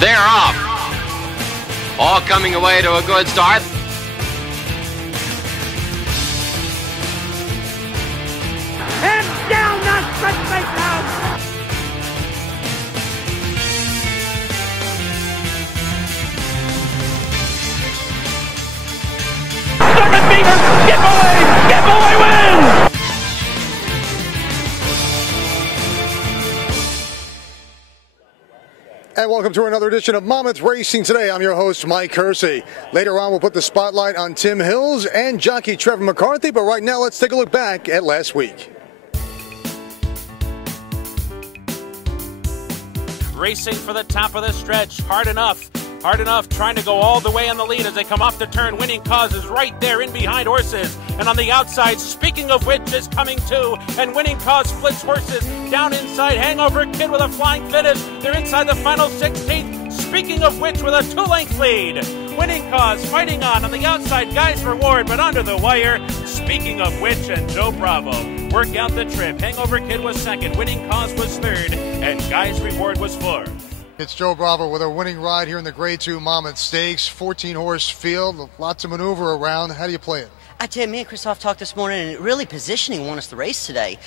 They're off. All coming away to a good start. And down that stretch they come. Second Beaver, Get away wins! And welcome to another edition of Monmouth Racing Today. I'm your host, Mike Curci. Later on, we'll put the spotlight on Tim Hills and jockey Trevor McCarthy, but right now, let's take a look back at last week. Racing for the top of the stretch, hard enough, trying to go all the way in the lead as they come off the turn. Winning Cause is right there in behind horses, and on the outside, speaking of which, is coming too, and Winning Cause splits horses down inside. Hangover Kid with a flying finish. They're inside the final 16th, speaking of which, with a 2-length lead. Winning Cause fighting on the outside, Guy's Reward, but under the wire, speaking of which, and Joe Bravo work out the trip. Hangover Kid was second, Winning Cause was third, and Guy's Reward was fourth. It's Joe Bravo with a winning ride here in the Grade 2 Monmouth Stakes. 14-horse field, lots of maneuver around. How do you play it? I tell you, me and Christoph talked this morning, and really positioning won us the race today.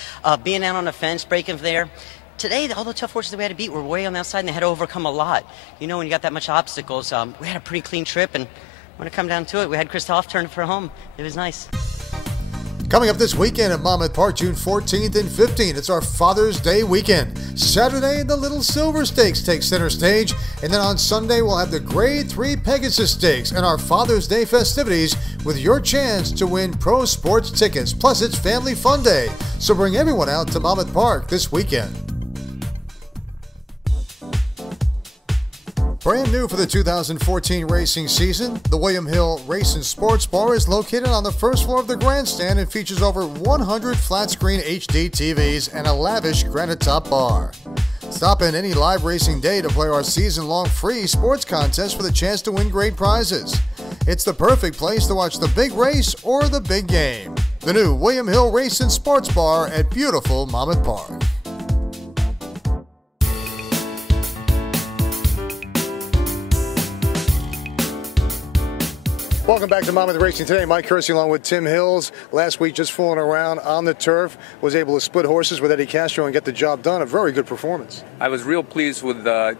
Being out on the fence, breaking there. Today, all the tough horses that we had to beat were way on the outside, and they had to overcome a lot. You know, when you got that much obstacles, we had a pretty clean trip, and when it come down to it, we had Christoph turn for home. It was nice. Coming up this weekend at Monmouth Park, June 14th and 15th, it's our Father's Day weekend. Saturday, the Little Silver Stakes take center stage, and then on Sunday, we'll have the Grade 3 Pegasus Stakes and our Father's Day festivities with your chance to win pro sports tickets. Plus, it's Family Fun Day, so bring everyone out to Monmouth Park this weekend. Brand new for the 2014 racing season, the William Hill Race and Sports Bar is located on the first floor of the grandstand and features over 100 flat-screen HD TVs and a lavish granite-top bar. Stop in any live racing day to play our season-long free sports contest for the chance to win great prizes. It's the perfect place to watch the big race or the big game. The new William Hill Race and Sports Bar at beautiful Monmouth Park. Welcome back to Monmouth Racing Today. Mike Curci along with Tim Hills. Last week, just fooling around on the turf, was able to split horses with Eddie Castro and get the job done. A very good performance. I was real pleased with the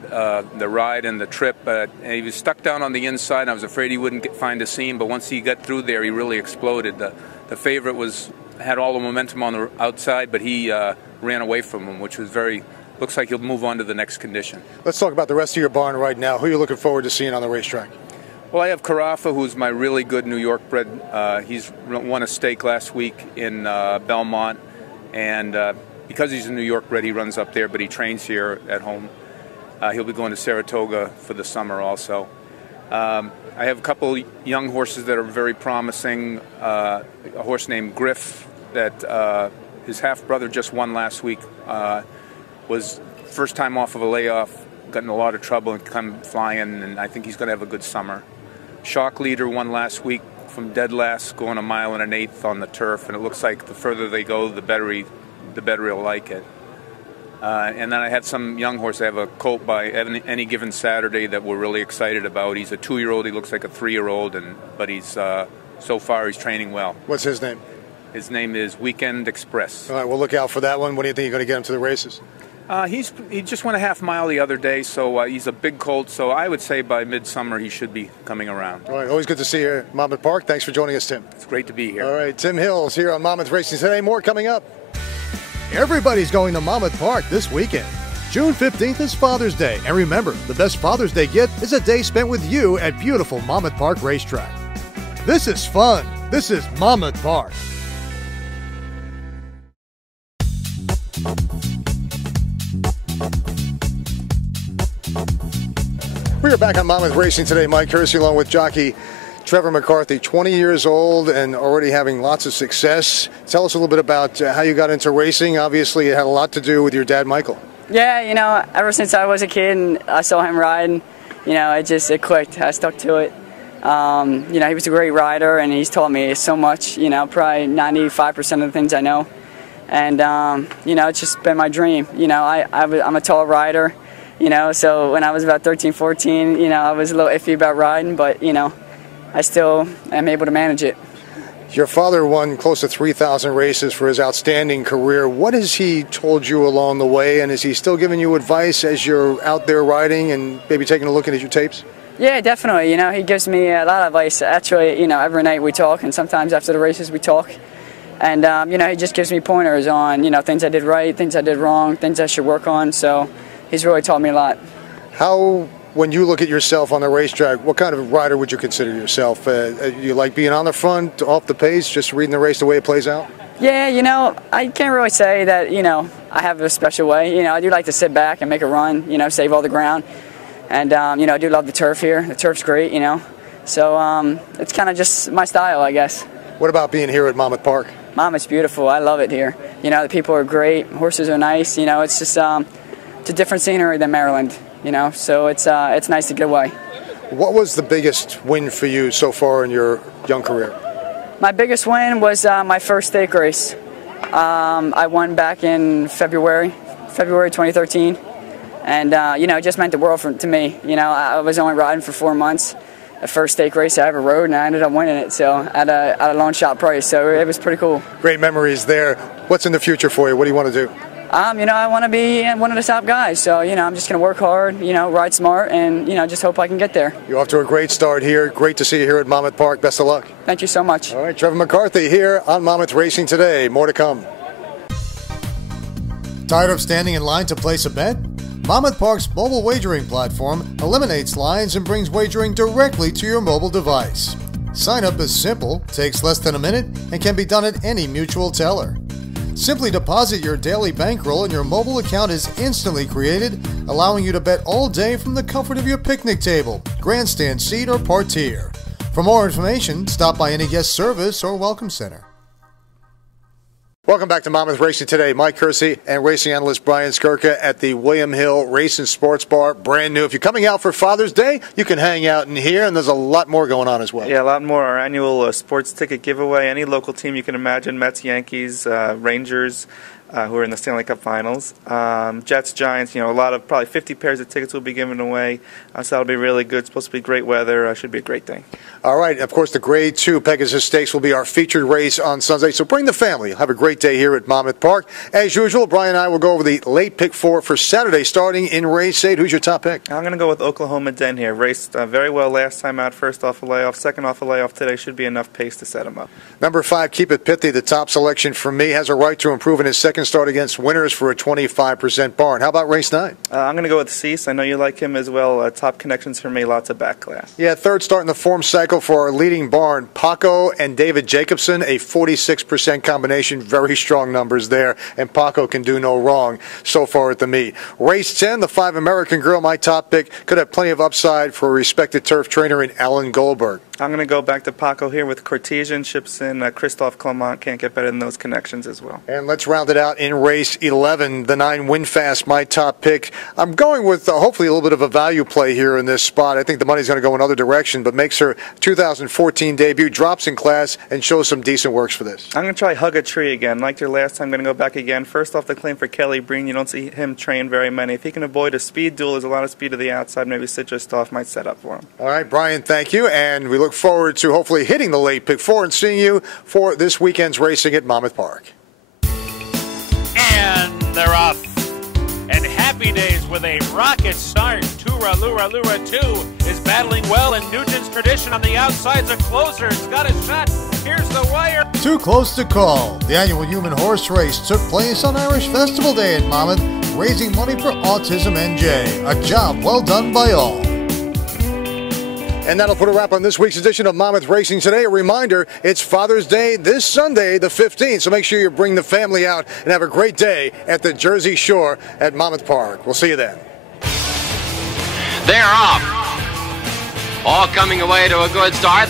ride and the trip. He was stuck down on the inside, and I was afraid he wouldn't find a seam, but once he got through there, he really exploded. The favorite had all the momentum on the outside, but he ran away from him, which was looks like he'll move on to the next condition. Let's talk about the rest of your barn right now. Who are you looking forward to seeing on the racetrack? Well, I have Carafa, who's my really good New York bred. He's won a stake last week in Belmont, and because he's a New York bred, he runs up there, but he trains here at home. He'll be going to Saratoga for the summer also. I have a couple young horses that are very promising. A horse named Griff that his half-brother just won last week. Was first time off of a layoff, got in a lot of trouble and come flying, and I think he's going to have a good summer. Shock Leader won last week from dead last, going 1 1/8 on the turf, and it looks like the further they go, the better he'll like it. And then I have some young horse. I have a colt by Any Given Saturday that we're really excited about. He's a 2-year-old. He looks like a 3-year-old, but he's so far he's training well. What's his name? His name is Weekend Express. All right, we'll look out for that one. What do you think you're going to get him to the races? He just went a half mile the other day, so he's a big colt. So I would say by midsummer he should be coming around. All right, always good to see you here at Monmouth Park. Thanks for joining us, Tim. It's great to be here. All right, Tim Hills here on Monmouth Racing Today. More coming up. Everybody's going to Monmouth Park this weekend. June 15th is Father's Day, and remember, the best Father's Day gift is a day spent with you at beautiful Monmouth Park Racetrack. This is fun. This is Monmouth Park. We are back on Monmouth Racing Today. Mike Curci along with jockey Trevor McCarthy, 20 years old and already having lots of success. Tell us a little bit about how you got into racing. Obviously, it had a lot to do with your dad, Michael. Yeah, you know, ever since I was a kid and I saw him riding, you know, it clicked. I stuck to it. You know, he was a great rider, and he's taught me so much, you know, probably 95% of the things I know. And, you know, it's just been my dream. You know, I'm a tall rider, You know, so when I was about 13, 14, you know, I was a little iffy about riding, but, you know, I still am able to manage it. Your father won close to 3,000 races for his outstanding career. What has he told you along the way, and is he still giving you advice as you're out there riding and maybe taking a look at your tapes? Yeah, definitely. You know, he gives me a lot of advice. Actually, you know, every night we talk, and sometimes after the races we talk. And, you know, he just gives me pointers on, you know, things I did right, things I did wrong, things I should work on. So he's really taught me a lot. How, when you look at yourself on the racetrack, what kind of rider would you consider yourself? You like being on the front, off the pace, just reading the race the way it plays out? Yeah, you know, I can't really say that, you know, I have a special way. You know, I do like to sit back and make a run, you know, save all the ground. And, you know, I do love the turf here. The turf's great, you know. So it's kind of just my style, I guess. What about being here at Monmouth Park? Monmouth's beautiful. I love it here. You know, the people are great. Horses are nice. You know, it's just it's a different scenery than Maryland, you know. So it's nice to get away. What was the biggest win for you so far in your young career? My biggest win was my first stake race. I won back in February 2013. And, you know, it just meant the world to me. You know, I was only riding for 4 months. The first stake race I ever rode, and I ended up winning it, so at a loan shop price. So it was pretty cool. Great memories there. What's in the future for you? What do you want to do? You know, I want to be one of the top guys. So, you know, I'm just going to work hard, you know, ride smart, and, you know, just hope I can get there. You're off to a great start here. Great to see you here at Monmouth Park. Best of luck. Thank you so much. All right, Trevor McCarthy here on Monmouth Racing Today. More to come. Tired of standing in line to place a bet? Monmouth Park's mobile wagering platform eliminates lines and brings wagering directly to your mobile device. Sign up is simple, takes less than a minute, and can be done at any mutual teller. Simply deposit your daily bankroll and your mobile account is instantly created, allowing you to bet all day from the comfort of your picnic table, grandstand seat, or parterre. For more information, stop by any guest service or welcome center. Welcome back to Monmouth Racing Today. Mike Curci and racing analyst Brian Skirka at the William Hill Racing Sports Bar, brand new. If you're coming out for Father's Day, you can hang out in here, and there's a lot more going on as well. Yeah, a lot more. Our annual sports ticket giveaway. Any local team you can imagine, Mets, Yankees, Rangers, who are in the Stanley Cup Finals. Jets, Giants, you know, a lot of, probably 50 pairs of tickets will be given away. So that'll be really good. It's supposed to be great weather. Should be a great thing. All right. Of course, the Grade 2 Pegasus Stakes will be our featured race on Sunday. So bring the family. Have a great day here at Monmouth Park. As usual, Brian and I will go over the late pick four for Saturday, starting in race 8. Who's your top pick? I'm going to go with Oklahoma Den here. Raced very well last time out. First off a layoff. Second off a layoff today. Should be enough pace to set him up. Number 5, Keep It Pithy, the top selection for me. Has a right to improve in his second start against winners for a 25% barn. How about race 9? I'm going to go with Cease. I know you like him as well. Top connections for me. Lots of back class. Yeah, third start in the form cycle for our leading barn, Paco and David Jacobson, a 46% combination. Very strong numbers there, and Paco can do no wrong so far at the meet. Race 10, the 5 American Girl, my top pick, could have plenty of upside for a respected turf trainer in Alan Goldberg. I'm going to go back to Paco here with Cortesian, ships in Christophe Clement. Can't get better than those connections as well. And let's round it out in race 11, the 9 Winfast, my top pick. I'm going with hopefully a little bit of a value play here in this spot. I think the money's going to go another direction, but makes her 2014 debut, drops in class, and shows some decent works for this. I'm going to try Hug a Tree again. Liked her last time. I'm going to go back again. First off the claim for Kelly Breen. You don't see him train very many. If he can avoid a speed duel, there's a lot of speed to the outside. Maybe Citrus Stoff might set up for him. All right, Brian, thank you. And we look forward to hopefully hitting the late pick 4 and seeing you for this weekend's racing at Monmouth Park. And they're off. And Happy Days with a rocket start. Tura Lura 2 is battling well, and Nugent's Tradition on the outside's a closer. It's got a shot. Here's the wire. Too close to call. The annual human horse race took place on Irish Festival Day in Monmouth, raising money for Autism NJ. A job well done by all. And that'll put a wrap on this week's edition of Monmouth Racing Today. A reminder, it's Father's Day this Sunday, the 15th, so make sure you bring the family out and have a great day at the Jersey Shore at Monmouth Park. We'll see you then. They're off. All coming away to a good start.